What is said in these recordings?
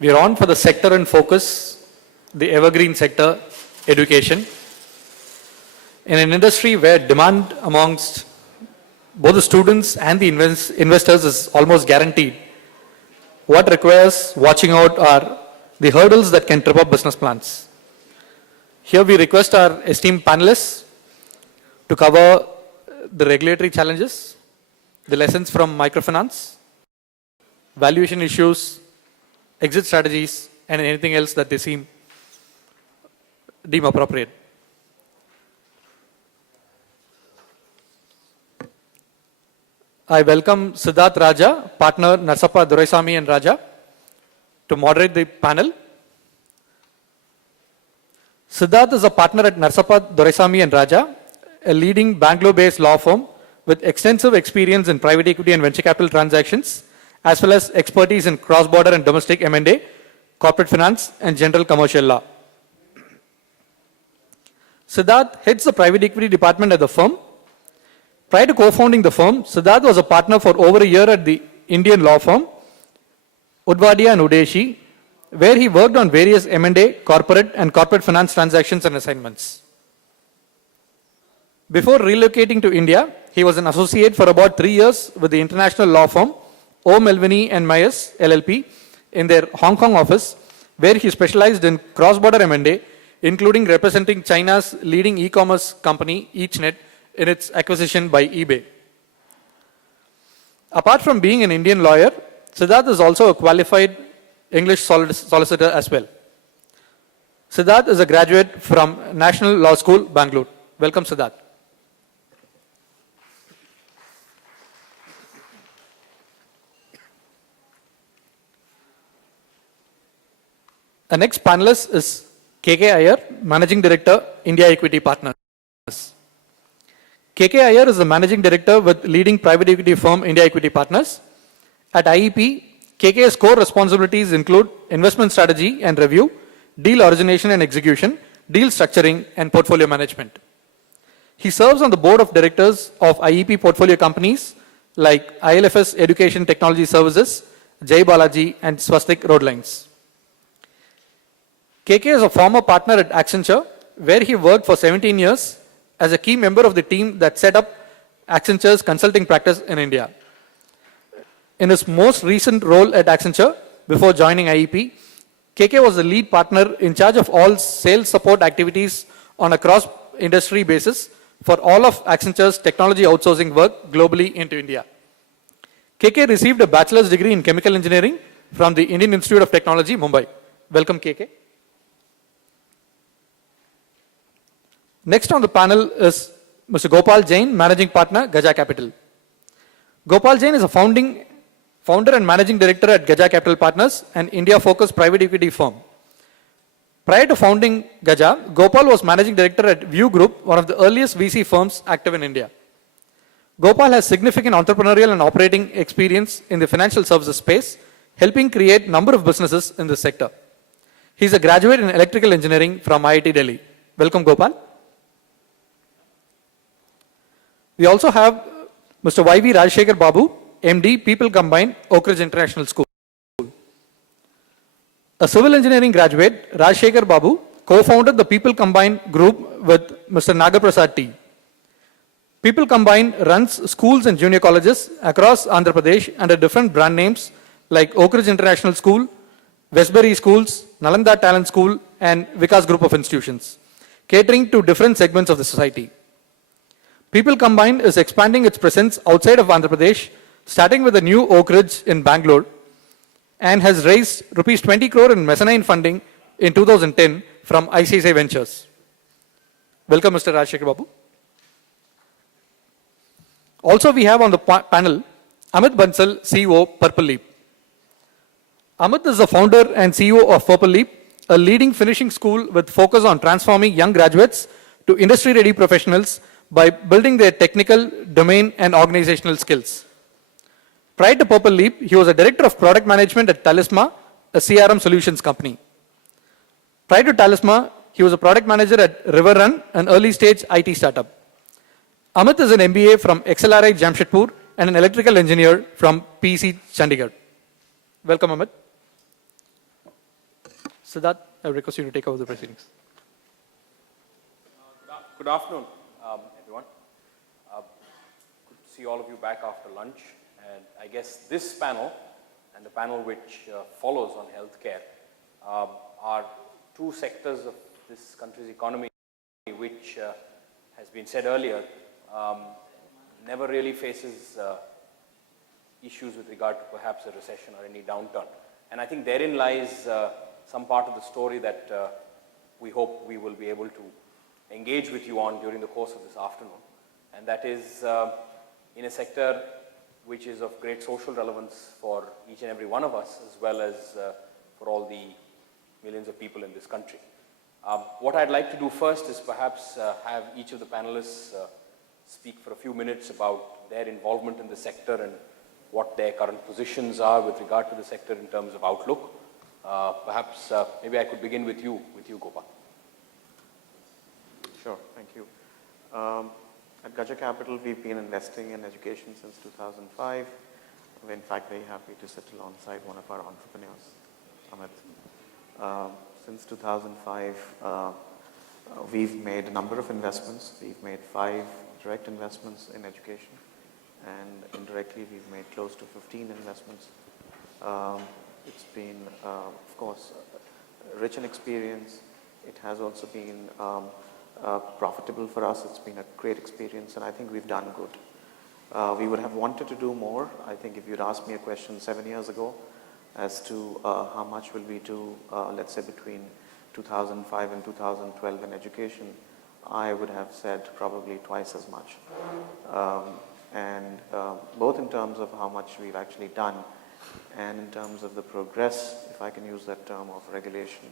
We are on for the sector in focus, the evergreen sector, education. In an industry where demand amongst both the students and the investors is almost guaranteed, what requires watching out are the hurdles that can trip up business plans. Here we request our esteemed panelists to cover the regulatory challenges, the lessons from microfinance, valuation issues, exit strategies, and anything else that they deem appropriate. I welcome Siddharth Raja, partner Narasappa, Doraswamy and Raja, to moderate the panel. Siddharth is a partner at Narasappa, Doraswamy and Raja, a leading Bangalore-based law firm with extensive experience in private equity and venture capital transactions, as well as expertise in cross-border and domestic M&A, corporate finance, and general commercial law. Siddharth heads the private equity department at the firm. Prior to co-founding the firm, Siddharth was a partner for over a year at the Indian law firm, Udvadia and Udeshi, where he worked on various M&A, corporate and corporate finance transactions and assignments. Before relocating to India, he was an associate for about 3 years with the international law firm, O. Melvini and Myers, LLP, in their Hong Kong office, where he specialized in cross-border M&A, including representing China's leading e-commerce company, EachNet, in its acquisition by eBay. Apart from being an Indian lawyer, Siddharth is also a qualified English solicitor as well. Siddharth is a graduate from National Law School, Bangalore. Welcome, Siddharth. The next panelist is KK Iyer, Managing Director, India Equity Partners. KK Iyer is the Managing Director with leading private equity firm India Equity Partners. At IEP, KK's core responsibilities include investment strategy and review, deal origination and execution, deal structuring, and portfolio management. He serves on the board of directors of IEP portfolio companies like ILFS Education Technology Services, Jai Balaji, and Swastik Road Lines. KK is a former partner at Accenture, where he worked for 17 years as a key member of the team that set up Accenture's consulting practice in India. In his most recent role at Accenture, before joining IEP, KK was the lead partner in charge of all sales support activities on a cross-industry basis for all of Accenture's technology outsourcing work globally into India. KK received a bachelor's degree in chemical engineering from the Indian Institute of Technology, Mumbai. Welcome, KK. Next on the panel is Mr. Gopal Jain, Managing Partner, Gaja Capital. Gopal Jain is a founder and Managing Director at Gaja Capital Partners, an India-focused private equity firm. Prior to founding Gaja, Gopal was Managing Director at View Group, one of the earliest VC firms active in India. Gopal has significant entrepreneurial and operating experience in the financial services space, helping create a number of businesses in this sector. He is a graduate in electrical engineering from IIT Delhi. Welcome, Gopal. We also have Mr. Y.V. Rajasekhar Babu, MD, People Combined, Oakridge International School. A civil engineering graduate, Rajasekhar Babu co-founded the People Combined group with Mr. Nagaprasad T. People Combined runs schools and junior colleges across Andhra Pradesh under different brand names like Oakridge International School, Westbury Schools, Nalanda Talent School, and Vikas Group of Institutions, catering to different segments of the society. People Combined is expanding its presence outside of Andhra Pradesh, starting with a new Oakridge in Bangalore, and has raised rupees 20 crore in mezzanine funding in 2010 from ICICI Ventures. Welcome, Mr. Rajasekhar Babu. Also, we have on the panel Amit Bansal, CEO, PurpleLeap. Amit is the founder and CEO of PurpleLeap, a leading finishing school with focus on transforming young graduates to industry-ready professionals by building their technical, domain, and organizational skills. Prior to PurpleLeap, he was a director of product management at Talisma, a CRM solutions company. Prior to Talisma, he was a product manager at RiverRun, an early-stage IT startup. Amit is an MBA from XLRI Jamshedpur and an electrical engineer from PEC Chandigarh. Welcome, Amit. Siddharth, I request you to take over the proceedings. Good afternoon, everyone. Good to see all of you back after lunch. And I guess this panel and the panel which follows on healthcare are two sectors of this country's economy which, has been said earlier, never really faces issues with regard to perhaps a recession or any downturn. And I think therein lies some part of the story that we hope we will be able to engage with you on during the course of this afternoon. And that is in a sector which is of great social relevance for each and every one of us, as well as for all the millions of people in this country. What I'd like to do first is perhaps have each of the panelists speak for a few minutes about their involvement in the sector and what their current positions are with regard to the sector in terms of outlook. Perhaps maybe I could begin with you Gopal. Sure, thank you. At Gaja Capital, we've been investing in education since 2005. We're in fact very happy to sit alongside one of our entrepreneurs, Amit. Since 2005, we've made a number of investments. We've made 5 direct investments in education, and indirectly we've made close to 15 investments. It's been, of course, rich in experience. It has also been profitable for us. It's been a great experience, and I think we've done good. We would have wanted to do more. I think if you'd asked me a question 7 years ago as to how much will we do, let's say between 2005 and 2012 in education, I would have said probably twice as much. Both in terms of how much we've actually done and in terms of the progress, if I can use that term, of regulation,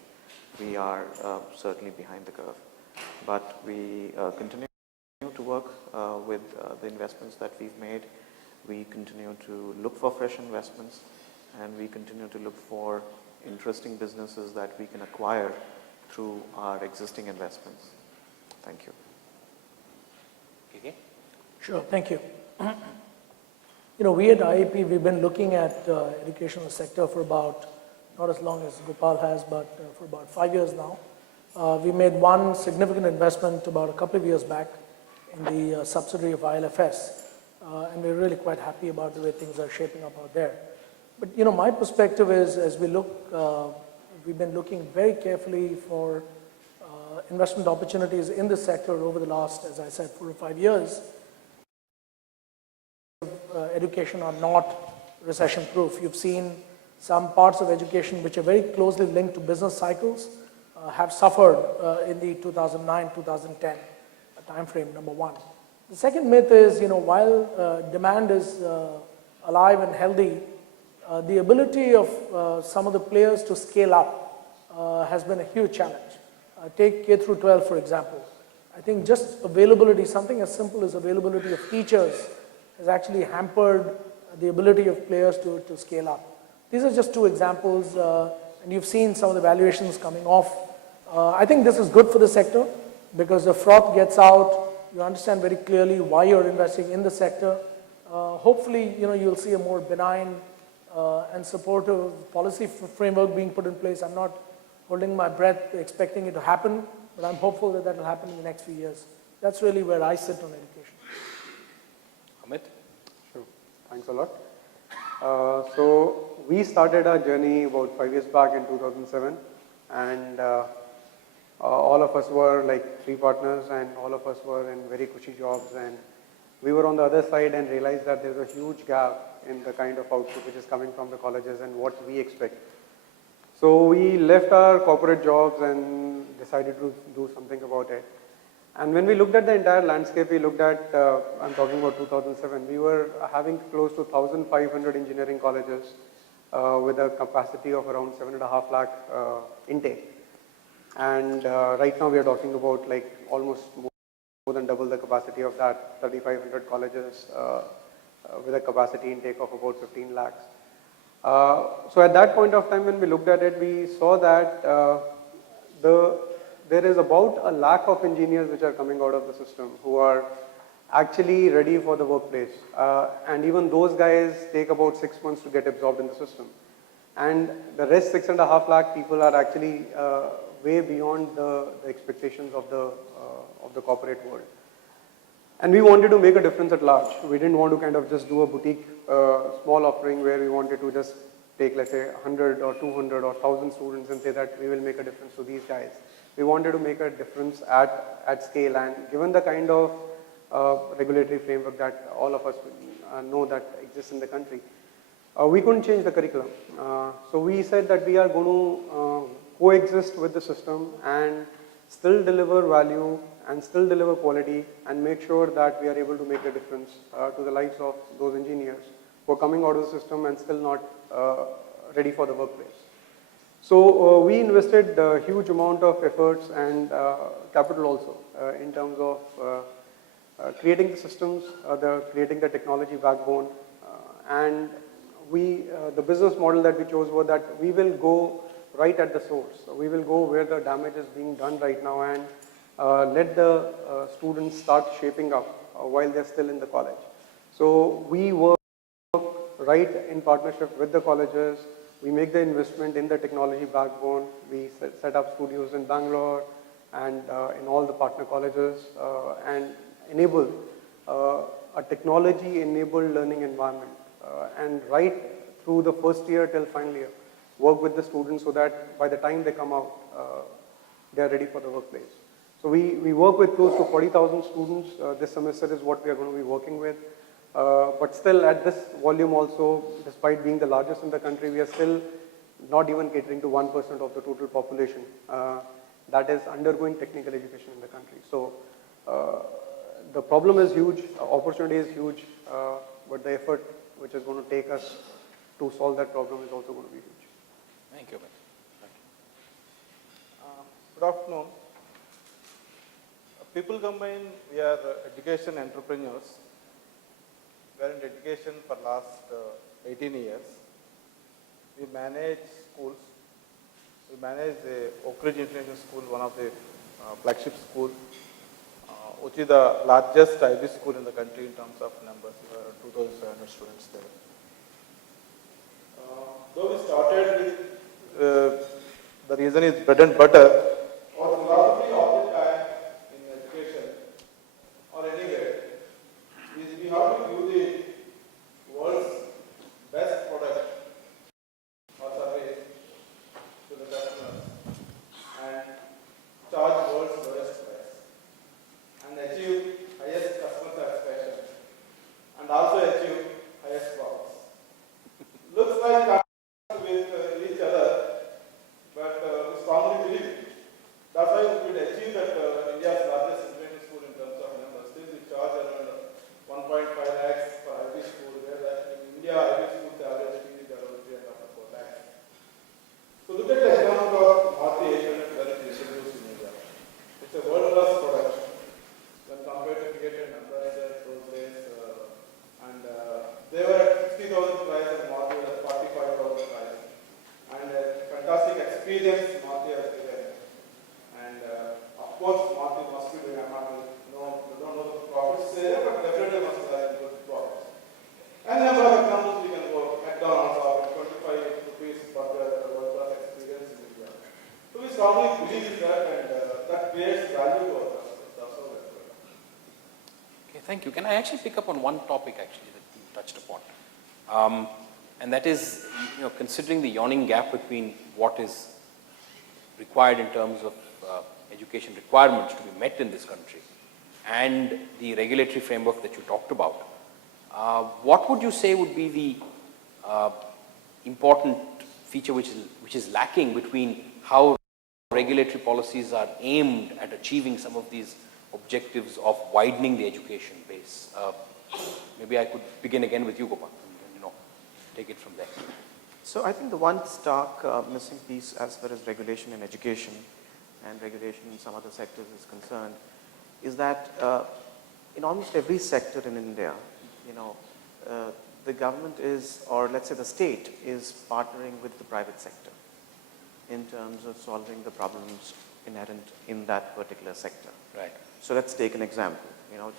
we are certainly behind the curve. But we continue to work with the investments that we've made. We continue to look for fresh investments, and we continue to look for interesting businesses that we can acquire through our existing investments. Thank you. Okay. Sure, thank you. You know, we at IAP, we've been looking at educational sector for about, not as long as Gopal has, but for about 5 years now. We made one significant investment about a couple of years back in the subsidiary of ILFS, and we're really quite happy about the way things are shaping up out there. But you know, my perspective is, as we look, we've been looking very carefully for investment opportunities in the sector over the last, as I said, 4 or 5 years. Education are not recession-proof. You've seen some parts of education which are very closely linked to business cycles have suffered in the 2009-2010 time frame, number one. The second myth is, you know, while demand is alive and healthy, the ability of some of the players to scale up has been a huge challenge. Take K through 12, for example. I think just availability, something as simple as availability of teachers, has actually hampered the ability of players to scale up. These are just 2 examples, and you've seen some of the valuations coming off. I think this is good for the sector because the froth gets out. You understand very clearly why you're investing in the sector. Hopefully, you know, you'll see a more benign and supportive policy framework being put in place. I'm not holding my breath expecting it to happen, but I'm hopeful that that will happen in the next few years. That's really where I sit on education. Amit? Sure. Thanks a lot. So we started our journey about 5 years back in 2007, and all of us were like 3 partners, and all of us were in very cushy jobs, and we were on the other side and realized that there's a huge gap in the kind of output which is coming from the colleges and what we expect. So we left our corporate jobs and decided to do something about it. And when we looked at the entire landscape, we looked at, I'm talking about 2007, we were having close to 1,500 engineering colleges with a capacity of around 7.5 lakh intake. And right now we are talking about like almost more than double the capacity of that, 3,500 colleges with a capacity intake of about 15 lakhs. So at that point of time when we looked at it, we saw that there is about 1 lakh of engineers which are coming out of the system who are actually ready for the workplace. And even those guys take about 6 months to get absorbed in the system. And the rest 6.5 lakh people are actually way beyond the expectations of the corporate world. And we wanted to make a difference at large. We didn't want to kind of just do a boutique small offering where we wanted to just take, let's say, 100 or 200 or 1,000 students and say that we will make a difference to these guys. We wanted to make a difference at scale, and given the kind of regulatory framework that all of us know that exists in the country, we couldn't change the curriculum. So we said that we are going to coexist with the system and still deliver value and still deliver quality and make sure that we are able to make a difference to the lives of those engineers who are coming out of the system and still not ready for the workplace. So we invested a huge amount of efforts and capital also in terms of creating the systems, creating the technology backbone, and the business model that we chose was that we will go right at the source. So we will go where the damage is being done right now and let the students start shaping up while they're still in the college. So we work right in partnership with the colleges. We make the investment in the technology backbone. We set up studios in Bangalore and in all the partner colleges and enable a technology-enabled learning environment. And right through the first year till final year, work with the students so that by the time they come out, they are ready for the workplace. So we work with close to 40,000 students. This semester is what we are going to be working with. But still at this volume also, despite being the largest in the country, we are still not even catering to 1% of the total population that is undergoing technical education in the country. So the problem is huge, opportunity is huge, but the effort which is going to take us to solve that problem is also going to be huge. Thank you, Amit. Good afternoon. People Combine, we are education entrepreneurs. We are in education for last 18 years. We manage schools. We manage the Oakridge International School, one of the flagship schools, which is the largest IB school in the country in terms of numbers. We are 2,700 students there. Though we started with, the reason is bread and butter, our philosophy of the time in education or anywhere is we have to give the world's best product or service to the customers and charge world's lowest price and achieve highest customer satisfaction and also achieve highest profits. Looks like with each other, but we strongly believe that's why we could achieve that India's largest international school in terms of numbers. Still, we charge around 1.5 lakhs for IB school, whereas in India, IB schools average fee is around 3.5 to 4 lakhs. So look at the example of Maruti 800 that is introduced in India. It's a world-class product when compared to Fiat and Ambassador, Rolls-Royce, and they were at 60,000 price and Maruti was at 45,000 price. And a fantastic experience Maruti has given. And of course, Maruti must be doing, we don't know the profits there, but definitely must have good profits. And number of examples we can go. McDonald's offering 25 rupees burger, world-class experience in India. So we strongly believe that, and that creates value to our customers. That's how that's going. Okay, thank you. Can I actually pick up on one topic actually that you touched upon? And that is, considering the yawning gap between what is required in terms of education requirements to be met in this country and the regulatory framework that you talked about, what would you say would be the important feature which is lacking between how regulatory policies are aimed at achieving some of these objectives of widening the education base? Maybe I could begin again with you, Gopal, and take it from there. So I think the one stark missing piece as far as regulation in education and regulation in some other sectors is concerned is that in almost every sector in India, the government is, or let's say the state is partnering with the private sector in terms of solving the problems inherent in that particular sector. Right. So let's take an example.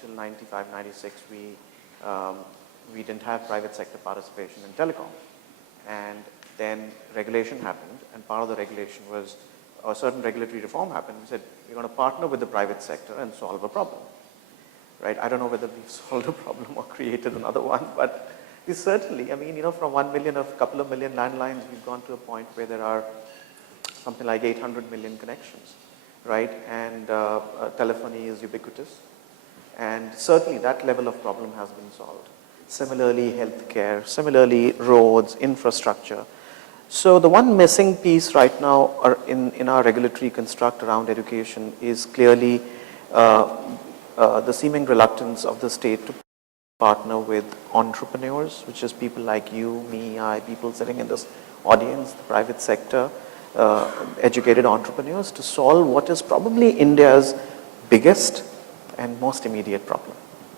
Till 95, 96, we didn't have private sector participation in telecom. And Then regulation happened, and part of the regulation was a certain regulatory reform happened. We said, we're going to partner with the private sector and solve a problem. Right? I don't know whether we've solved a problem or created another one, but we certainly, I mean, you know, from 1 million of a couple of million landlines, we've gone to a point where there are something like 800 million connections, right? And telephony is ubiquitous. And certainly that level of problem has been solved. Similarly, healthcare, similarly, roads, infrastructure. So the one missing piece right now in our regulatory construct around education is clearly the seeming reluctance of the state to partner with entrepreneurs, which is people like you, me, I, people sitting in this audience, the private sector, educated entrepreneurs, to solve what is probably India's biggest and most immediate problem.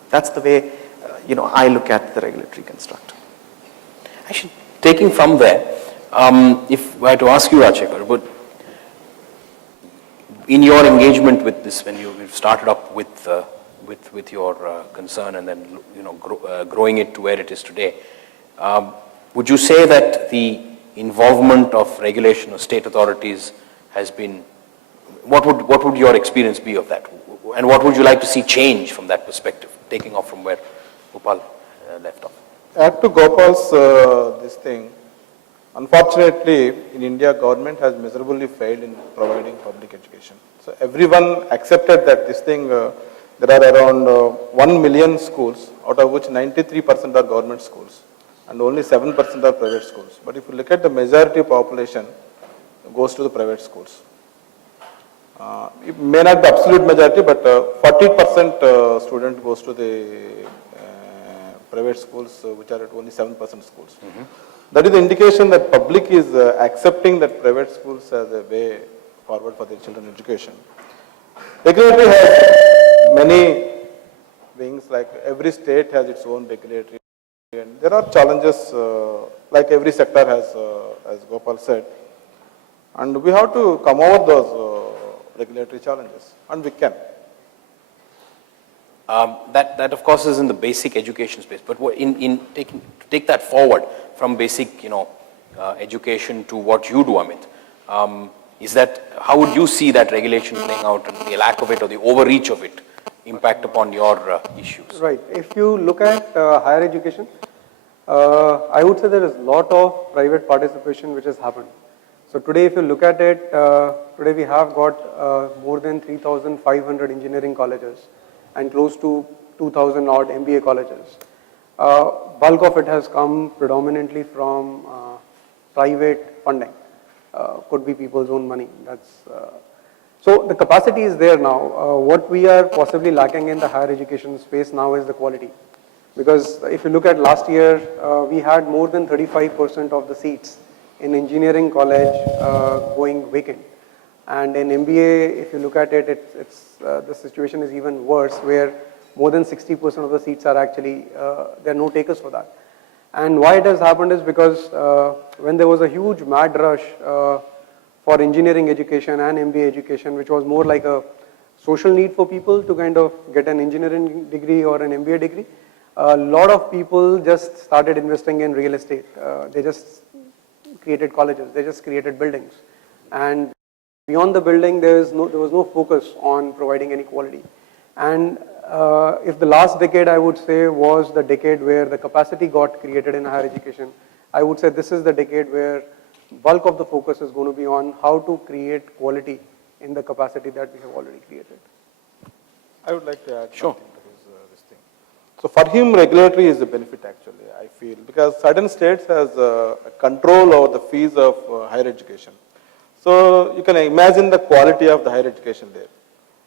That's the way I look at the regulatory construct. Actually, taking from there, if I were to ask you, Rajasekhar, but in your engagement with this, when you started up with your concern and then growing it to where it is today, would you say that the involvement of regulation of state authorities has been, what would your experience be of that? And what would you like to see change from that perspective, taking off from where Gopal left off? Add to Gopal's this thing. Unfortunately, in India, government has miserably failed in providing public education. So everyone accepted that this thing, there are around 1 million schools, out of which 93% are government schools, and only 7% are private schools. But if you look at the majority population, goes to the private schools. It may not be absolute majority, but 40% student goes to the private schools, which are at only 7% schools. Mm-hmm. That is the indication that public is accepting that private schools as a way forward for their children's education. Regulatory has many wings, like every state has its own regulatory, and there are challenges like every sector has, as Gopal said, and we have to come over those regulatory challenges, and we can. That of course is in the basic education space, but take that forward from basic education to what you do, Amit, is that, how would you see that regulation playing out, and the lack of it or the overreach of it impact upon your issues? Right. If you look at higher education, I would say there is a lot of private participation which has happened. So today, if you look at it, today we have got more than 3,500 engineering colleges and close to 2,000 odd MBA colleges. Bulk of it has come predominantly from private funding. Could be people's own money. So the capacity is there now. What we are possibly lacking in the higher education space now is the quality. Because if you look at last year, we had more than 35% of the seats in engineering college going vacant. And in MBA, if you look at it, the situation is even worse, where more than 60% of the seats are actually, there are no takers for that. And why it has happened is because when there was a huge mad rush for engineering education and MBA education, which was more like a social need for people to kind of get an engineering degree or an MBA degree, a lot of people just started investing in real estate. They just created colleges, they just created buildings. And beyond the building, there was no focus on providing any quality. And if the last decade, I would say, was the decade where the capacity got created in higher education, I would say this is the decade where bulk of the focus is going to be on how to create quality in the capacity that we have already created. I would like to add something to this thing. So for him, regulatory is a benefit actually, I feel, because certain states has control over the fees of higher education. So you can imagine the quality of the higher education there.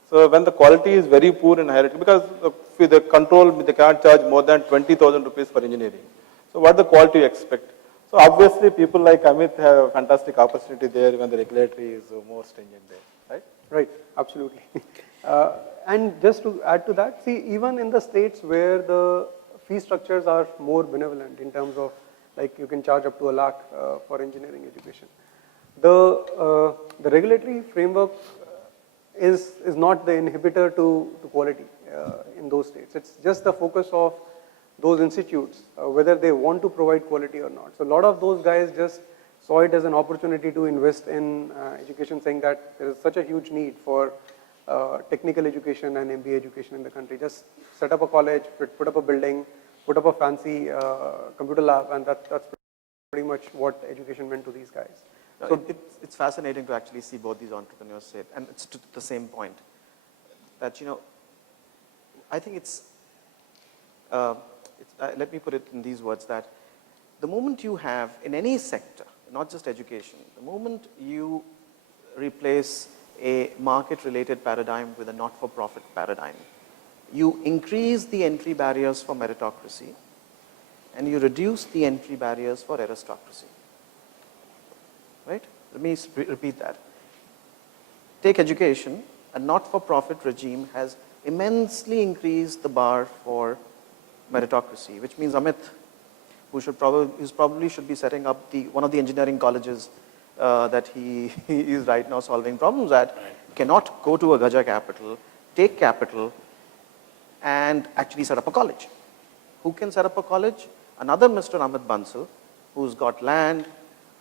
So when the quality is very poor in higher education, because with the control, they can't charge more than 20,000 rupees for engineering. So what the quality you expect? So obviously people like Amit have a fantastic opportunity there when the regulatory is more stringent there, right? Right, absolutely. And just to add to that, see, even in the states where the fee structures are more benevolent in terms of, like, you can charge up to 1 lakh for engineering education, the regulatory framework is not the inhibitor to quality in those states. It's just the focus of those institutes, whether they want to provide quality or not. So a lot of those guys just saw it as an opportunity to invest in education, saying that there is such a huge need for technical education and MBA education in the country. Just set up a college, put up a building, put up a fancy computer lab, and that's pretty much what education meant to these guys. So it's fascinating to actually see both these entrepreneurs say it, and it's to the same point that, you know, I think let me put it in these words, that the moment you have, in any sector, not just education, the moment you replace a market-related paradigm with a not-for-profit paradigm, you increase the entry barriers for meritocracy and you reduce the entry barriers for aristocracy. Right? Let me repeat that. Take education, a not-for-profit regime has immensely increased the bar for meritocracy, which means Amit, who probably should be setting up one of the engineering colleges that he is right now solving problems at, cannot go to a Gaja capital, take capital, and actually set up a college. Who can set up a college? Another Mr. Amit Bansal, who's got land,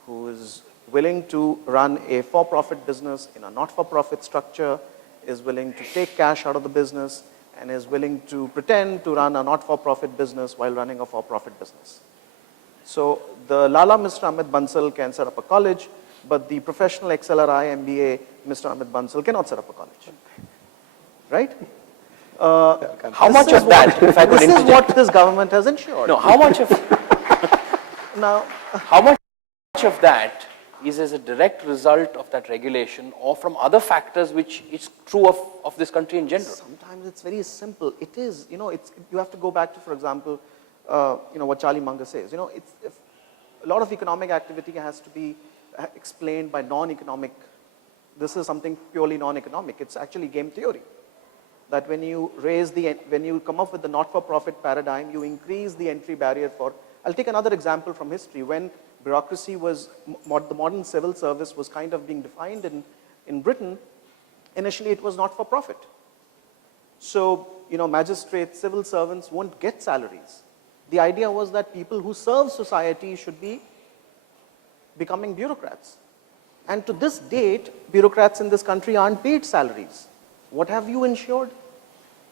who is willing to run a for-profit business in a not-for-profit structure, is willing to take cash out of the business, and is willing to pretend to run a not-for-profit business while running a for-profit business. So the Lala Mr. Amit Bansal can set up a college, but the professional XLRI MBA Mr. Amit Bansal cannot set up a college. Right? How much of that, if I could This is interject? what this government has ensured. No, how much of Now, how much of that is as a direct result of that regulation or from other factors which is true of this country in general? sometimes it's very simple. It is, you know, you have to go back to, for example, you know, what Charlie Munger says. You know, if a lot of economic activity has to be explained by non-economic. This is something purely non-economic. It's actually game theory. That when you come up with the not-for-profit paradigm, you increase the entry barrier for. I'll take another example from history. When bureaucracy was, the modern civil service was kind of being defined in Britain, initially it was not for profit. So, you know, magistrates, civil servants won't get salaries. The idea was that people who serve society should be becoming bureaucrats. And to this date, bureaucrats in this country aren't paid salaries. What have you ensured?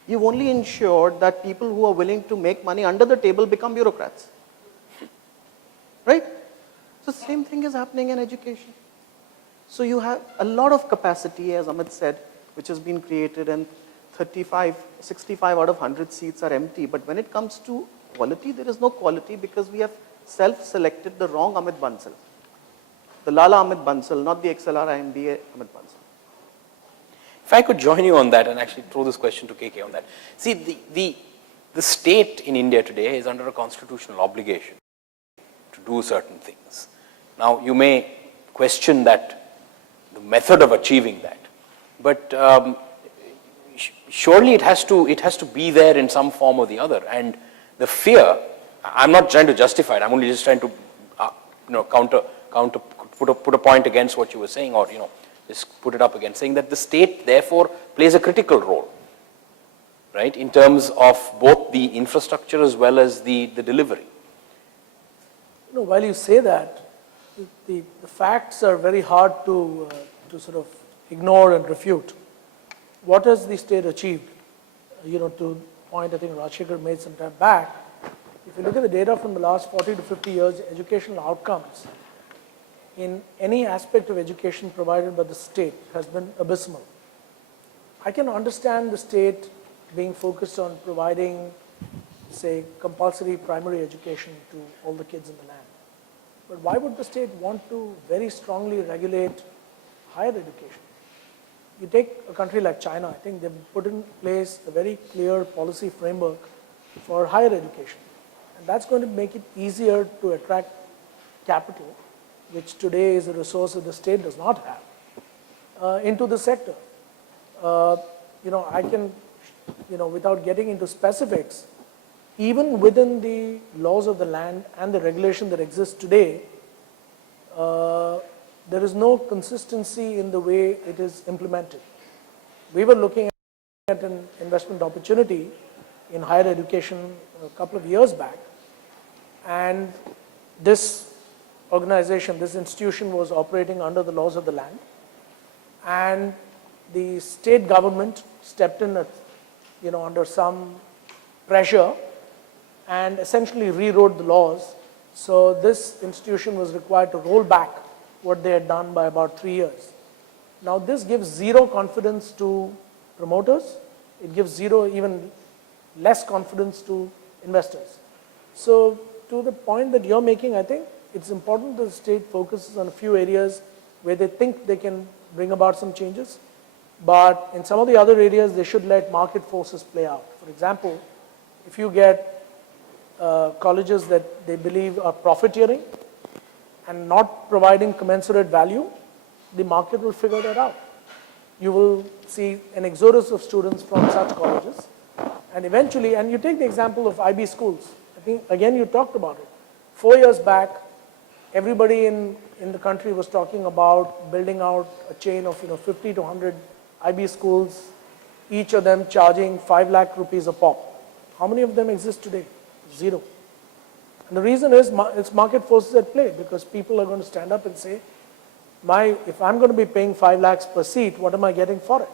You've only ensured that people who are willing to make money under the table become bureaucrats. Right? So same thing is happening in education. So you have a lot of capacity, as Amit said, which has been created, and 65 out of 100 seats are empty. But when it comes to quality, there is no quality because we have self-selected the wrong Amit Bansal. The Lala Amit Bansal, not the XLR MBA Amit Bansal. If I could join you on that and actually throw this question to KK on that. See, the state in India today is under a constitutional obligation to do certain things. Now, you may question that, the method of achieving that, but surely it has to be there in some form or the other. And the fear, I'm not trying to justify it, I'm only just trying to put a point against what you were saying, or just put it up again, saying that the state therefore plays a critical role, right, in terms of both the infrastructure as well as the delivery. While you say that, the facts are very hard to sort of ignore and refute. What has the state achieved? To the point I think Rajasekhar made some time back, if you look at the data from the last 40 to 50 years, educational outcomes in any aspect of education provided by the state has been abysmal. I can understand the state being focused on providing, say, compulsory primary education to all the kids in the land. But why would the state want to very strongly regulate higher education? You take a country like China, I think they've put in place a very clear policy framework for higher education. And that's going to make it easier to attract capital, which today is a resource that the state does not have, into the sector. I can, without getting into specifics, even within the laws of the land and the regulation that exists today, there is no consistency in the way it is implemented. We were looking at an investment opportunity in higher education a couple of years back, and this organization, this institution was operating under the laws of the land, and the state government stepped in, under some pressure and essentially rewrote the laws. So this institution was required to roll back what they had done by about 3 years. Now this gives zero confidence to promoters. It gives zero, even less confidence to investors. So to the point that you're making, I think it's important that the state focuses on a few areas where they think they can bring about some changes. But in some of the other areas, they should let market forces play out. For example, if you get colleges that they believe are profiteering and not providing commensurate value, the market will figure that out. You will see an exodus of students from such colleges. And eventually, and you take the example of IB schools. I think, again, you talked about it. 4 years back, everybody in the country was talking about building out a chain of 50 to 100 IB schools, each of them charging 5 lakh rupees a pop. How many of them exist today? Zero. And the reason is it's market forces at play, because people are going to stand up and say, if I'm going to be paying 5 lakhs per seat, what am I getting for it?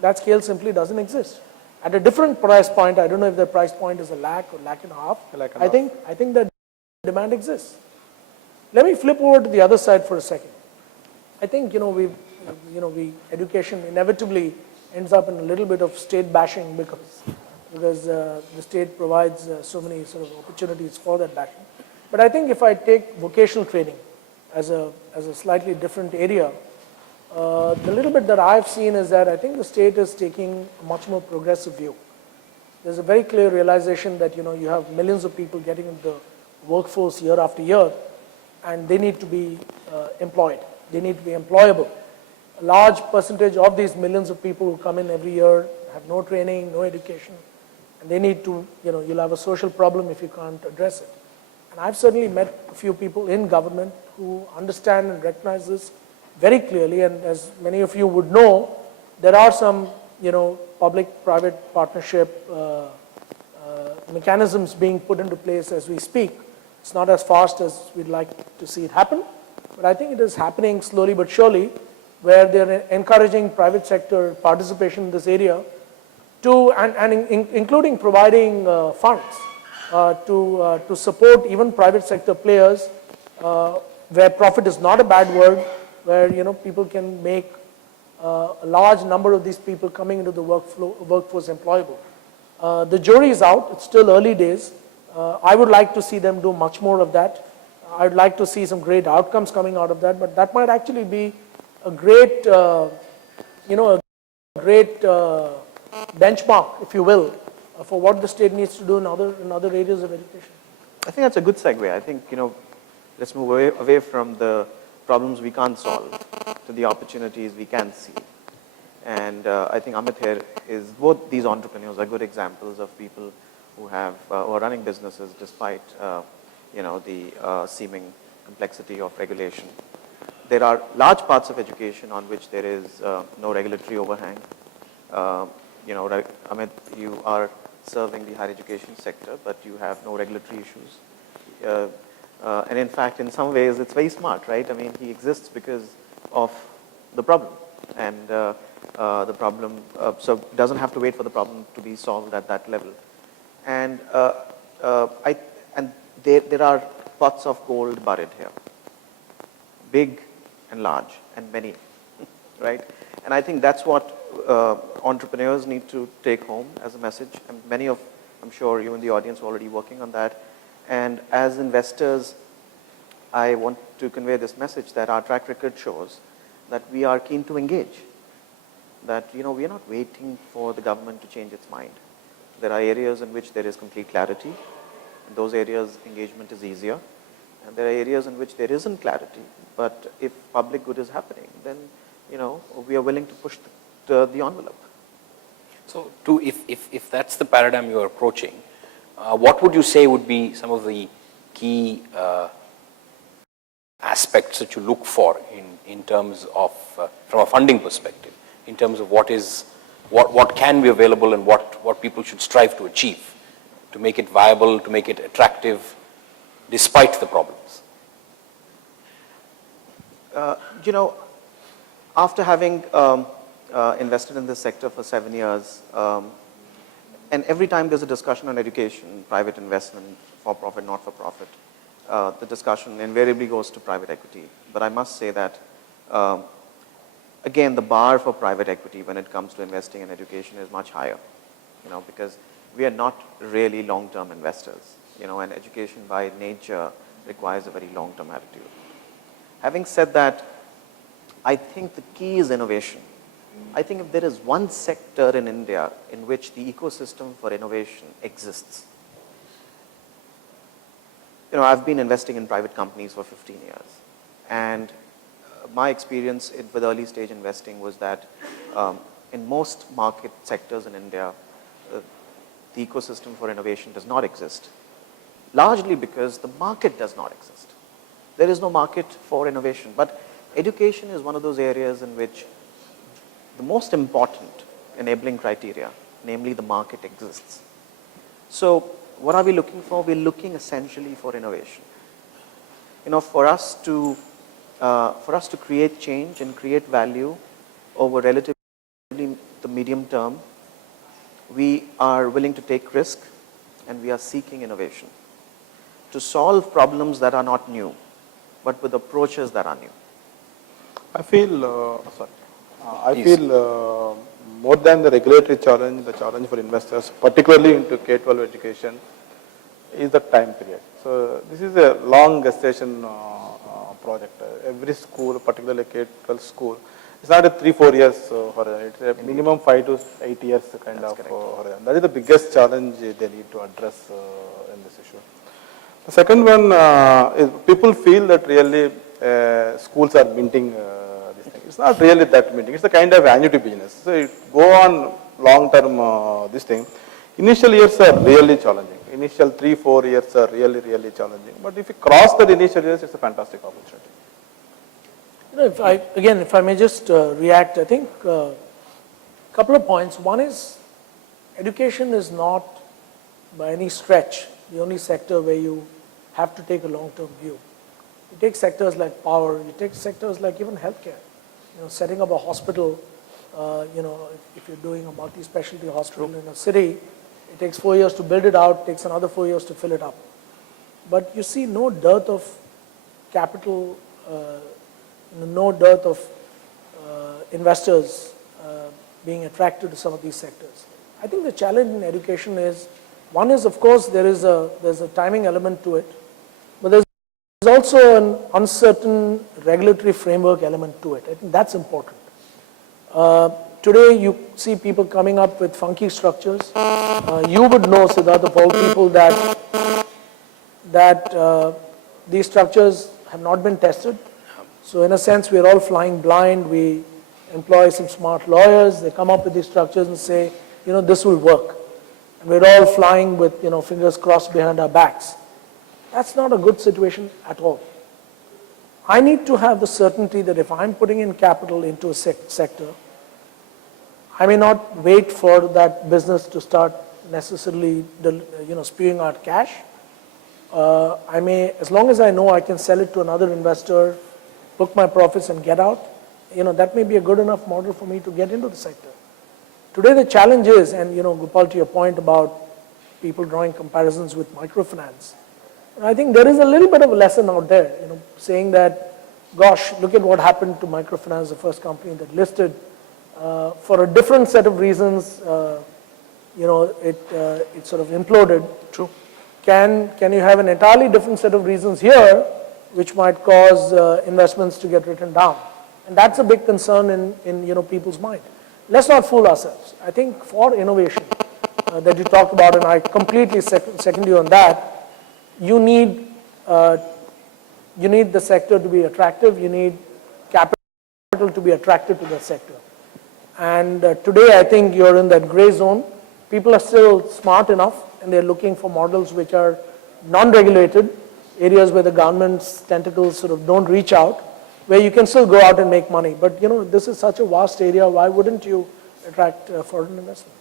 That scale simply doesn't exist. At a different price point, I don't know if the price point is a lakh or lakh and a half. I think that demand exists. Let me flip over to the other side for a second. I think education inevitably ends up in a little bit of state bashing because the state provides so many sort of opportunities for that bashing. But I think if I take vocational training as a slightly different area, the little bit that I've seen is that I think the state is taking a much more progressive view. There's a very clear realization that you have millions of people getting into the workforce year after year, and they need to be employed. They need to be employable. A large percentage of these millions of people who come in every year have no training, no education, and they need to, you'll have a social problem if you can't address it. And I've certainly met a few people in government who understand and recognize this very clearly, and as many of you would know, there are some, public-private partnership mechanisms being put into place as we speak. It's not as fast as we'd like to see it happen, but I think it is happening slowly but surely, where they're encouraging private sector participation in this area, including providing funds to support even private sector players, where profit is not a bad word, where people can make a large number of these people coming into the workforce employable. The jury is out. It's still early days. I would like to see them do much more of that. I'd like to see some great outcomes coming out of that, but that might actually be a great, benchmark, if you will, for what the state needs to do in other areas of education. I think that's a good segue. I think, let's move away from the problems we can't solve to the opportunities we can see. And I think Amit here is, both these entrepreneurs are good examples of people who are running businesses despite, the seeming complexity of regulation. There are large parts of education on which there is no regulatory overhang. Amit, you are serving the higher education sector, but you have no regulatory issues. And in fact, in some ways, it's very smart, right? I mean, he exists because of the problem. And the problem, so doesn't have to wait for the problem to be solved at that level. And there are pots of gold buried here, big and large and many, right? And I think that's what entrepreneurs need to take home as a message. And I'm sure you in the audience are already working on that. And as investors, I want to convey this message that our track record shows that we are keen to engage, that we are not waiting for the government to change its mind. There are areas in which there is complete clarity. In those areas, engagement is easier. And there are areas in which there isn't clarity. But if public good is happening, then we are willing to push the envelope. So, if that's the paradigm you're approaching, what would you say would be some of the key aspects that you look for in terms of, from a funding perspective, in terms of what can be available and what people should strive to achieve to make it viable, to make it attractive, despite the problems? You know, after having invested in this sector for 7 years, and every time there's a discussion on education, private investment, for-profit, not-for-profit, the discussion invariably goes to private equity. But I must say that, again, the bar for private equity when it comes to investing in education is much higher, you know, because we are not really long-term investors, you know, and education by nature requires a very long-term attitude. Having said that, I think the key is innovation. I think if there is one sector in India in which the ecosystem for innovation exists, you know, I've been investing in private companies for 15 years, and my experience with early stage investing was that in most market sectors in India, the ecosystem for innovation does not exist, largely because the market does not exist. There is no market for innovation, but education is one of those areas in which the most important enabling criteria, namely the market, exists. So what are we looking for? We're looking essentially for innovation. You know, for us to create change and create value over relatively the medium term, we are willing to take risk and we are seeking innovation to solve problems that are not new, but with approaches that are new. I feel, more than the regulatory challenge, the challenge for investors, particularly into K-12 education, is the time period. So this is a long gestation project. Every school, particularly K-12 school, it's not a 3-4 years horizon. It's a minimum 5 to 8 years kind of horizon. That is the biggest challenge they need to address in this issue. The second one is people feel that really schools are minting this thing. It's not really that minting. It's a kind of annuity business. So it go on long term this thing. Initial years are really challenging. Initial 3-4 years are really challenging. But if you cross that initial years, it's a fantastic opportunity. You know, if I may just react, I think a couple of points. One is education is not by any stretch the only sector where you have to take a long-term view. You take sectors like power, you take sectors like even healthcare. You know, setting up a hospital, you know, if you're doing a multi-specialty hospital in a city, it takes 4 years to build it out, it takes another 4 years to fill it up. But you see no dearth of capital, no dearth of investors being attracted to some of these sectors. I think the challenge in education is, one is, of course, there's a timing element to it, but there's also an uncertain regulatory framework element to it. I think that's important. Today, you see people coming up with funky structures. You would know, Siddharth, of all people, that these structures have not been tested. So in a sense, we're all flying blind. We employ some smart lawyers. They come up with these structures and say, you know, this will work. And we're all flying with, you know, fingers crossed behind our backs. That's not a good situation at all. I need to have the certainty that if I'm putting in capital into a sector, I may not wait for that business to start necessarily, you know, spewing out cash. I may, as long as I know I can sell it to another investor, book my profits and get out, you know, that may be a good enough model for me to get into the sector. Today the challenge is, and you know, Gopal, to your point about people drawing comparisons with microfinance, I think there is a little bit of a lesson out there, you know, saying that, gosh, look at what happened to microfinance, the first company that listed. For a different set of reasons, you know, it sort of imploded. True. Can you have an entirely different set of reasons here, which might cause investments to get written down? And that's a big concern in you know, people's mind. Let's not fool ourselves. I think for innovation that you talked about, and I completely second you on that, you need the sector to be attractive. You need capital to be attracted to the sector. And today, I think you're in that gray zone. People are still smart enough, and they're looking for models which are non-regulated, areas where the government's tentacles sort of don't reach out, where you can still go out and make money. But you know, this is such a vast area. Why wouldn't you attract foreign investment?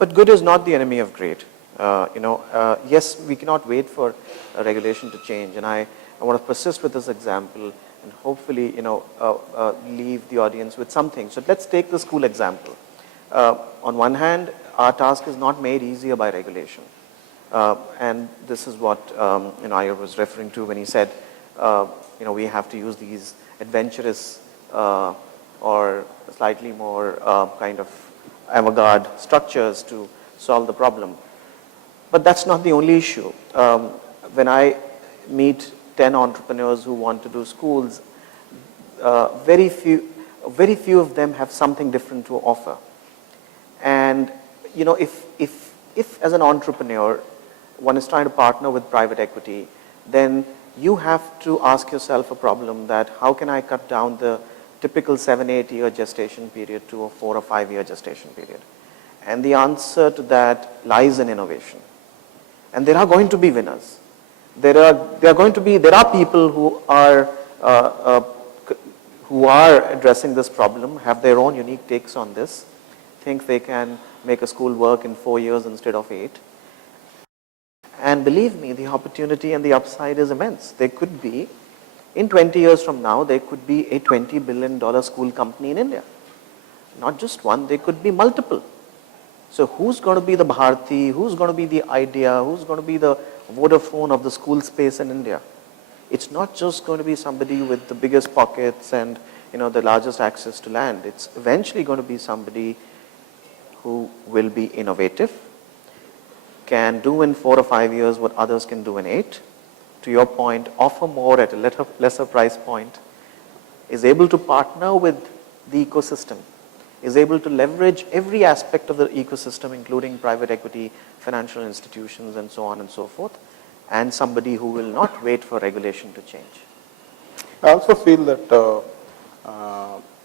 But good is not the enemy of great. Yes, we cannot wait for regulation to change. And I want to persist with this example. and hopefully, leave the audience with something. So let's take the school example. On one hand, our task is not made easier by regulation. And this is what Iyer was referring to when he said, we have to use these adventurous or slightly more kind of avant-garde structures to solve the problem. But that's not the only issue. When I meet 10 entrepreneurs who want to do schools, very few of them have something different to offer. And if as an entrepreneur, one is trying to partner with private equity, then you have to ask yourself a problem that how can I cut down the typical 7-8 year gestation period to a 4 or 5 year gestation period? And the answer to that lies in innovation. And there are going to be winners. There are people who are addressing this problem, have their own unique takes on this, think they can make a school work in 4 years instead of 8. And believe me, the opportunity and the upside is immense. There could be, in 20 years from now, there could be a $20 billion school company in India. Not just one, there could be multiple. So who's going to be the Bharti, who's going to be the Idea, who's going to be the Vodafone of the school space in India? It's not just going to be somebody with the biggest pockets and the largest access to land. It's eventually going to be somebody who will be innovative, can do in 4 or 5 years what others can do in 8. To your point, offer more at a lesser price point, is able to partner with the ecosystem, is able to leverage every aspect of the ecosystem, including private equity, financial institutions, and so on and so forth, and somebody who will not wait for regulation to change. I also feel that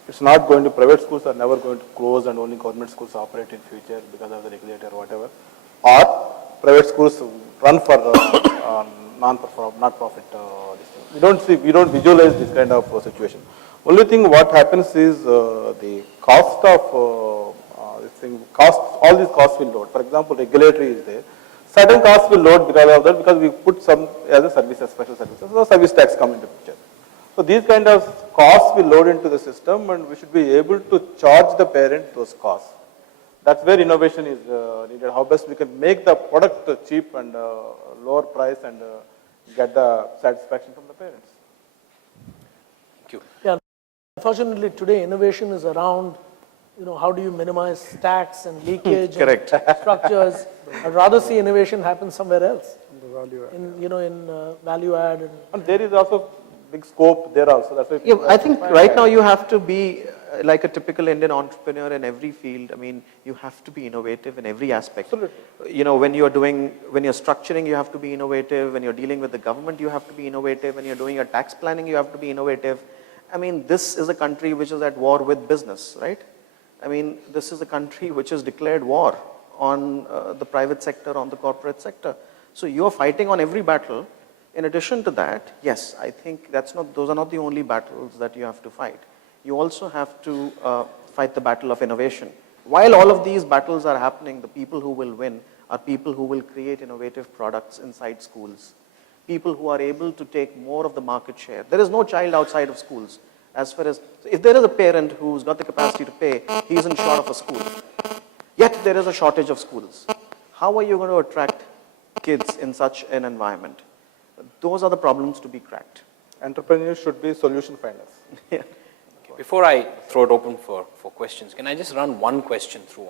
it's not going to, private schools are never going to close and only government schools operate in future because of the regulator or whatever. Or private schools run for not-profit. We don't visualize this kind of situation. Only thing what happens is the cost of all these costs will load. For example, regulatory is there. Certain costs will load because of that, because we put some as a services, special services, so service tax come into picture. So these kind of costs will load into the system, and we should be able to charge the parent those costs. That's where innovation is needed. How best we can make the product cheap and lower price and get the satisfaction from the parents. Thank you. Yeah, unfortunately today innovation is around, how do you minimize tax and leakage Correct. and structures. I'd rather see innovation happen somewhere else. The value add. In value add. And there is also big scope there also. That's why Yeah, I think right now you have to be like a typical Indian entrepreneur in every field. I mean, you have to be innovative in every aspect. Absolutely. When you're structuring, you have to be innovative. When you're dealing with the government, you have to be innovative. When you're doing your tax planning, you have to be innovative. I mean, this is a country which is at war with business, right? I mean, this is a country which has declared war on the private sector, on the corporate sector. So you're fighting on every battle. In addition to that, yes, I think those are not the only battles that you have to fight. You also have to fight the battle of innovation. While all of these battles are happening, the people who will win are people who will create innovative products inside schools. People who are able to take more of the market share. There is no child outside of schools. If there is a parent who's got the capacity to pay, he isn't short of a school. Yet there is a shortage of schools. How are you going to attract kids in such an environment? Those are the problems to be cracked. entrepreneurs should be solution finders. Yeah. Before I throw it open for questions, can I just run one question through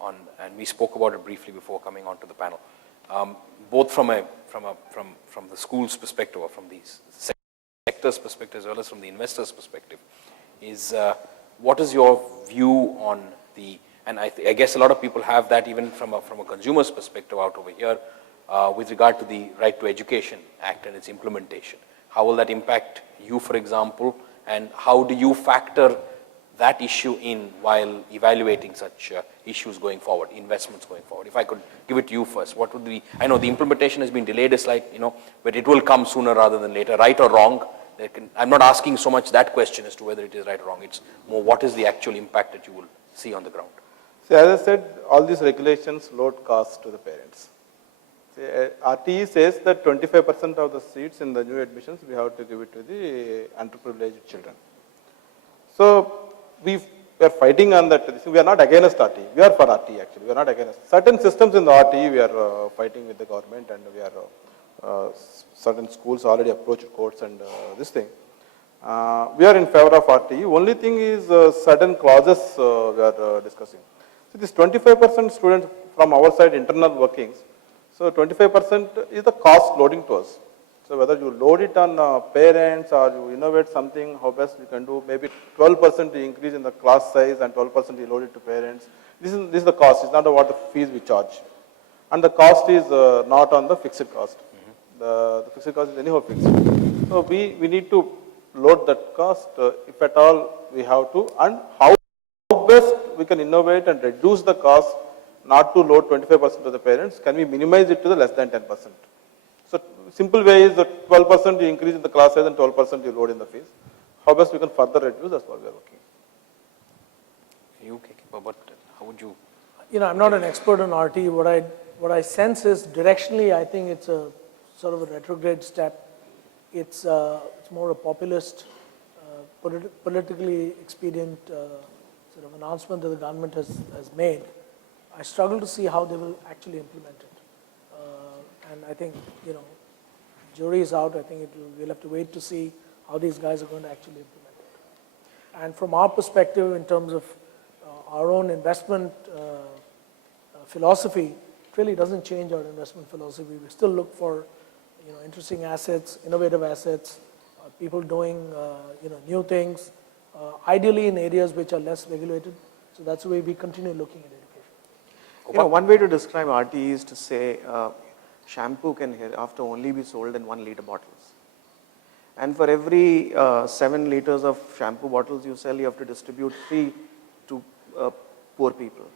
on and we spoke about it briefly before coming onto the panel, both from the school's perspective or from the sector's perspective as well as from the investor's perspective, is what is your view on the, and I guess a lot of people have that even from a consumer's perspective out over here, with regard to the Right to Education Act and its implementation. How will that impact you, for example, and how do you factor that issue in while evaluating such issues going forward, investments going forward? If I could give it to you first, what would be, I know the implementation has been delayed, it's like, but it will come sooner rather than later, right or wrong. I'm not asking so much that question as to whether it is right or wrong, it's more what is the actual impact that you will see on the ground. See, as I said, all these regulations load costs to the parents. RTE says that 25% of the seats in the new admissions, we have to give it to the underprivileged children. So we are fighting on that. We are not against RTE. We are for RTE actually. We are not against. Certain systems in the RTE, we are fighting with the government, and we are, certain schools already approached courts and this thing. We are in favor of RTE. Only thing is certain clauses we are discussing. So this 25% students from our side internal workings. So 25% is the cost loading to us. So whether you load it on parents or you innovate something, how best we can do, maybe 12% increase in the class size and 12% you load it to parents. This is the cost, it's not what the fees we charge. And the cost is not on the fixed cost. The fixed cost is anyhow fixed. So we need to load that cost if at all we have to, and how best we can innovate and reduce the cost, not to load 25% to the parents, can we minimize it to the less than 10%? So simple way is that 12% you increase in the class size and 12% you load in the fees. How best we can further reduce, that's what we are working. Okay, but how would you? I'm not an expert on RT. What I sense is directionally, I think it's a sort of a retrograde step. It's more a populist, politically expedient sort of announcement that the government has made. I struggle to see how they will actually implement it. And I think, jury is out. I think we'll have to wait to see how these guys are going to actually implement it. And from our perspective, in terms of our own investment philosophy, it really doesn't change our investment philosophy. We still look for, interesting assets, innovative assets, people doing, new things, ideally in areas which are less regulated. So that's the way we continue looking at education. One way to describe RT is to say shampoo can hereafter only be sold in 1 liter bottles. And for every 7 liters of shampoo bottles you sell, you have to distribute 3 to poor people.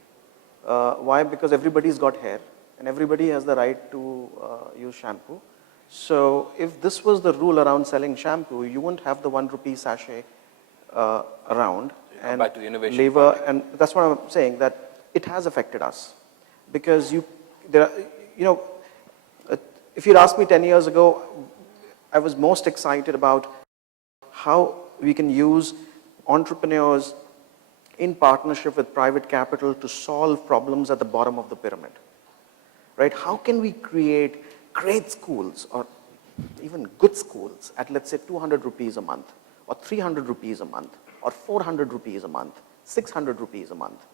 Why? Because everybody's got hair and everybody has the right to use shampoo. So if this was the rule around selling shampoo, you wouldn't have the 1 rupee sachet around. And back to the innovation labor, and that's what I'm saying, that it has affected us. Because if you'd asked me 10 years ago, I was most excited about how we can use entrepreneurs in partnership with private capital to solve problems at the bottom of the pyramid. Right? How can we create great schools or even good schools at, let's say, 200 rupees a month or 300 rupees a month or 400 rupees a month, 600 rupees a month?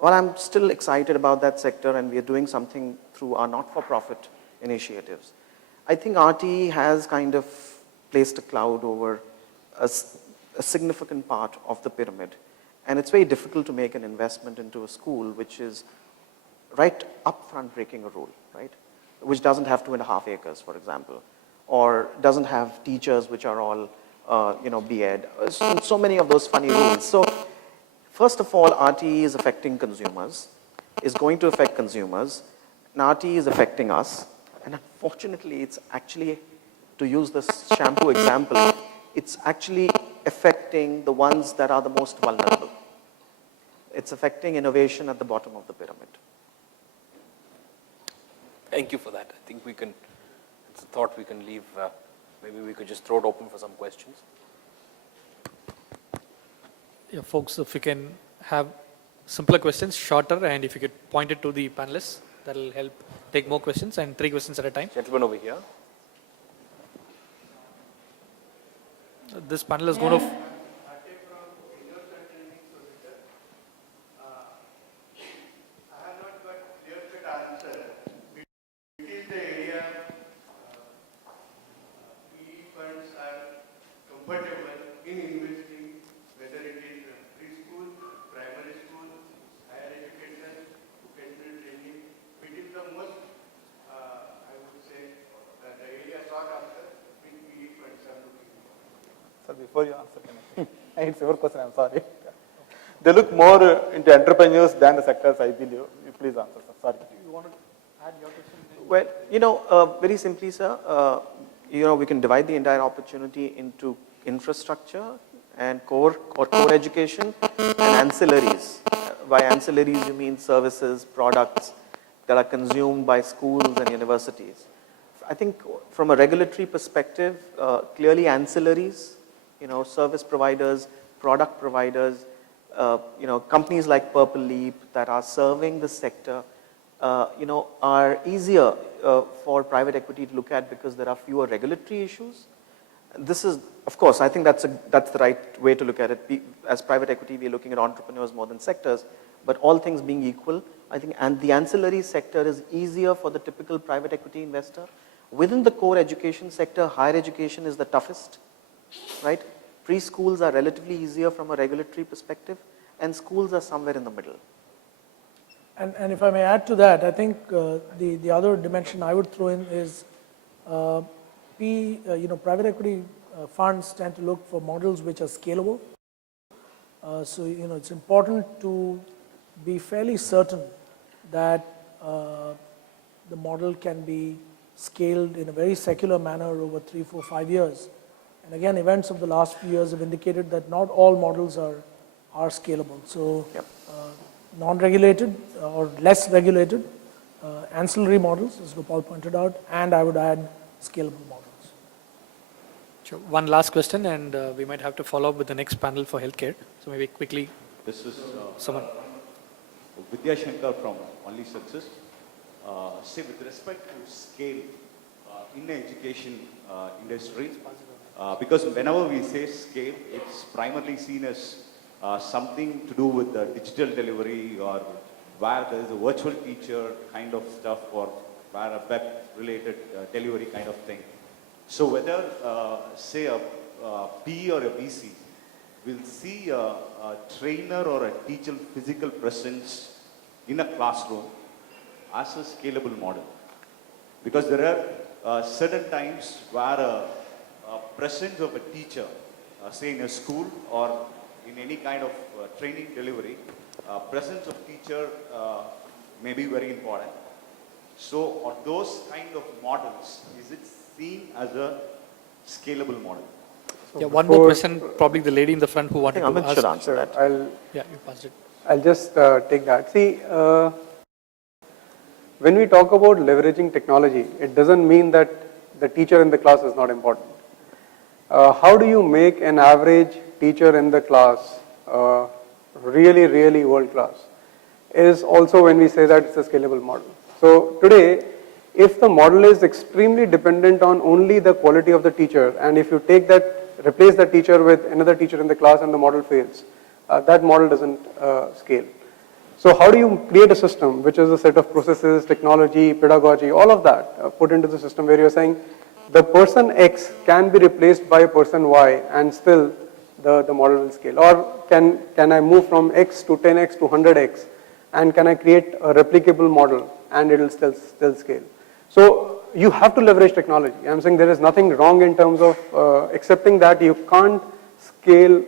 Well, I'm still excited about that sector, and we are doing something through our not-for-profit initiatives. I think RT has kind of placed a cloud over a significant part of the pyramid, and it's very difficult to make an investment into a school which is right up front breaking a rule, right? Which doesn't have 2.5 acres, for example, or doesn't have teachers which are all, B.Ed. So many of those funny rules. So first of all, RTE is affecting consumers, is going to affect consumers, and RTE is affecting us. And unfortunately, it's actually, to use this shampoo example, it's actually affecting the ones that are the most vulnerable. It's affecting innovation at the bottom of the pyramid. Thank you for that. I think it's a thought we can leave. Maybe we could just throw it open for some questions. Yeah, folks, if you can have simpler questions, shorter, and if you could point it to the panelists, that'll help take more questions, and 3 questions at a time. Gentleman over here. This panel is going to... Before you answer, it's your question, I'm sorry. They look more into entrepreneurs than the sectors, I believe. You please answer, sir. Sorry. You want to add your question? Well, very simply, sir, we can divide the entire opportunity into infrastructure and core education and ancillaries. By ancillaries, you mean services, products, that are consumed by schools and universities. I think from a regulatory perspective, clearly ancillaries, service providers, product providers, companies like PurpleLeap that are serving the sector, are easier for private equity to look at because there are fewer regulatory issues. This is, of course, I think that's the right way to look at it. As private equity, we're looking at entrepreneurs more than sectors, but all things being equal, I think the ancillary sector is easier for the typical private equity investor. Within the core education sector, higher education is the toughest, right? Preschools are relatively easier from a regulatory perspective, and schools are somewhere in the middle. And if I may add to that, I think the other dimension I would throw in is private equity funds tend to look for models which are scalable. So it's important to be fairly certain that the model can be scaled in a very secular manner over 3, 4, 5 years. And again, events of the last few years have indicated that not all models are scalable. So non-regulated or less regulated, ancillary models, as Gopal pointed out, and I would add scalable models. Sure. One last question, and we might have to follow up with the next panel for healthcare. So maybe quickly, this is someone. Vidya Shankar from Only Success. Say with respect to scale in the education industry, because whenever we say scale, it's primarily seen as something to do with the digital delivery or where there is a virtual teacher kind of stuff or where a web related delivery kind of thing. So whether say a PE or a VC will see a trainer or a teacher physical presence in a classroom as a scalable model. Because there are certain times where a presence of a teacher, say in a school or in any kind of training delivery, presence of teacher may be very important. So on those kind of models, is it seen as a scalable model? So Yeah, one more question, probably the lady in the front who wanted to Amit ask. should answer that. Yeah, you passed it. I'll just take that. See, when we talk about leveraging technology, it doesn't mean that the teacher in the class is not important. How do you make an average teacher in the class really, really world class? Is also when we say that it's a scalable model. So today, if the model is extremely dependent on only the quality of the teacher, and if you take that, replace that teacher with another teacher in the class and the model fails, that model doesn't scale. So how do you create a system which is a set of processes, technology, pedagogy, all of that put into the system where you're saying the person X can be replaced by person Y and still the model will scale? Or can I move from X to 10X to 100X and can I create a replicable model and it will still scale? So you have to leverage technology. I'm saying there is nothing wrong in terms of accepting that you can't scale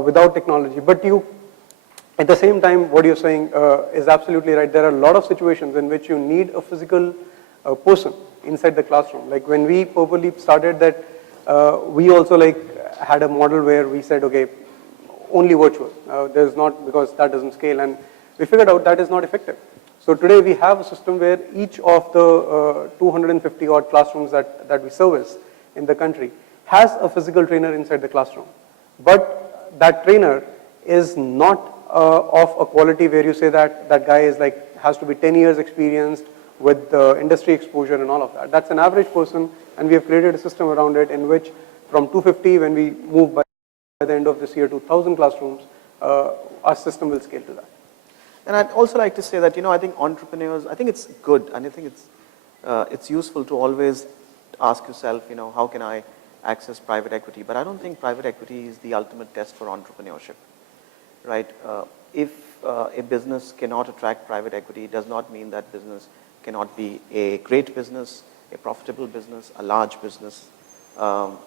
without technology, but you, at the same time, what you're saying is absolutely right. There are a lot of situations in which you need a physical person inside the classroom. Like when we PurpleLeap started that, we also had a model where we said, okay, only virtual. There's not, because that doesn't scale, and we figured out that is not effective. So today we have a system where each of the 250 odd classrooms that we service in the country has a physical trainer inside the classroom. But that trainer is not of a quality where you say that that guy is has to be 10 years experienced with industry exposure and all of that. That's an average person, and we have created a system around it in which from 250, when we move by the end of this year to 1,000 classrooms, our system will scale to that. And I'd also like to say that, I think entrepreneurs, I think it's good, and I think it's useful to always ask yourself, how can I access private equity? But I don't think private equity is the ultimate test for entrepreneurship, right? If a business cannot attract private equity, it does not mean that business cannot be a great business, a profitable business, a large business. So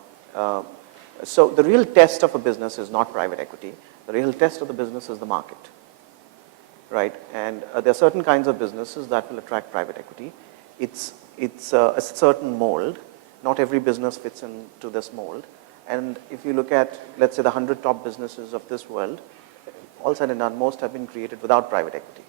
the real test of a business is not private equity. The real test of the business is the market. Right, and there are certain kinds of businesses that will attract private equity. It's a certain mold. Not every business fits into this mold. And if you look at, let's say, the 100 top businesses of this world, all said and done, most have been created without private equity.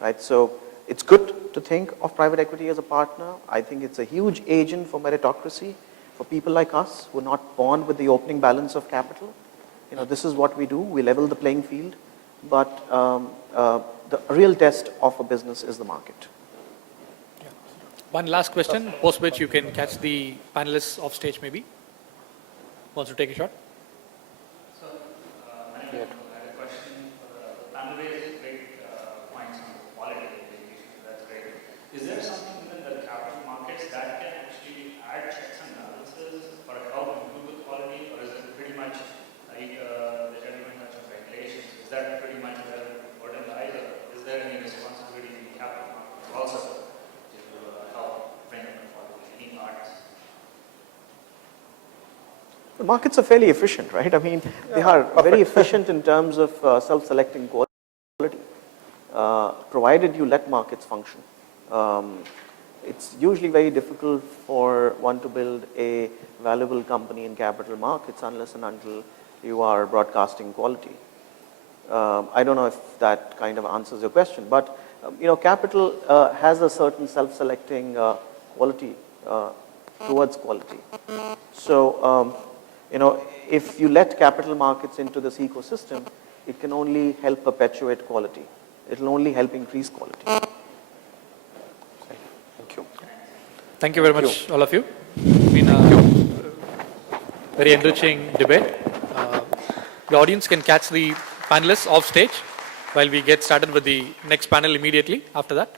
Right, so It's good to think of private equity as a partner. I think it's a huge agent for meritocracy for people like us who are not born with the opening balance of capital. This is what we do. We level the playing field. But the real test of a business is the market. One last question, post which you can catch the panelists off stage maybe. Wants to take a shot? So, I had a question. The panel raised great points on quality of education. That's great. Is there something within the capital markets that can actually add checks and balances or help improve the quality, or is it pretty much like the gentleman mentioned regulations? Is that pretty much where the burden lies, or is there any responsibility in the capital markets also to help bring up the quality? Any parts? The markets are fairly efficient, right? I mean, they are very efficient in terms of self-selecting quality, provided you let markets function. It's usually very difficult for one to build a valuable company in capital markets unless and until you are broadcasting quality. I don't know if that kind of answers your question, but capital has a certain self-selecting quality towards quality. So, if you let capital markets into this ecosystem, it can only help perpetuate quality. It will only help increase quality. Thank you. Thank you very much, all of you. It's been a very enriching debate. The audience can catch the panelists off stage while we get started with the next panel immediately after that.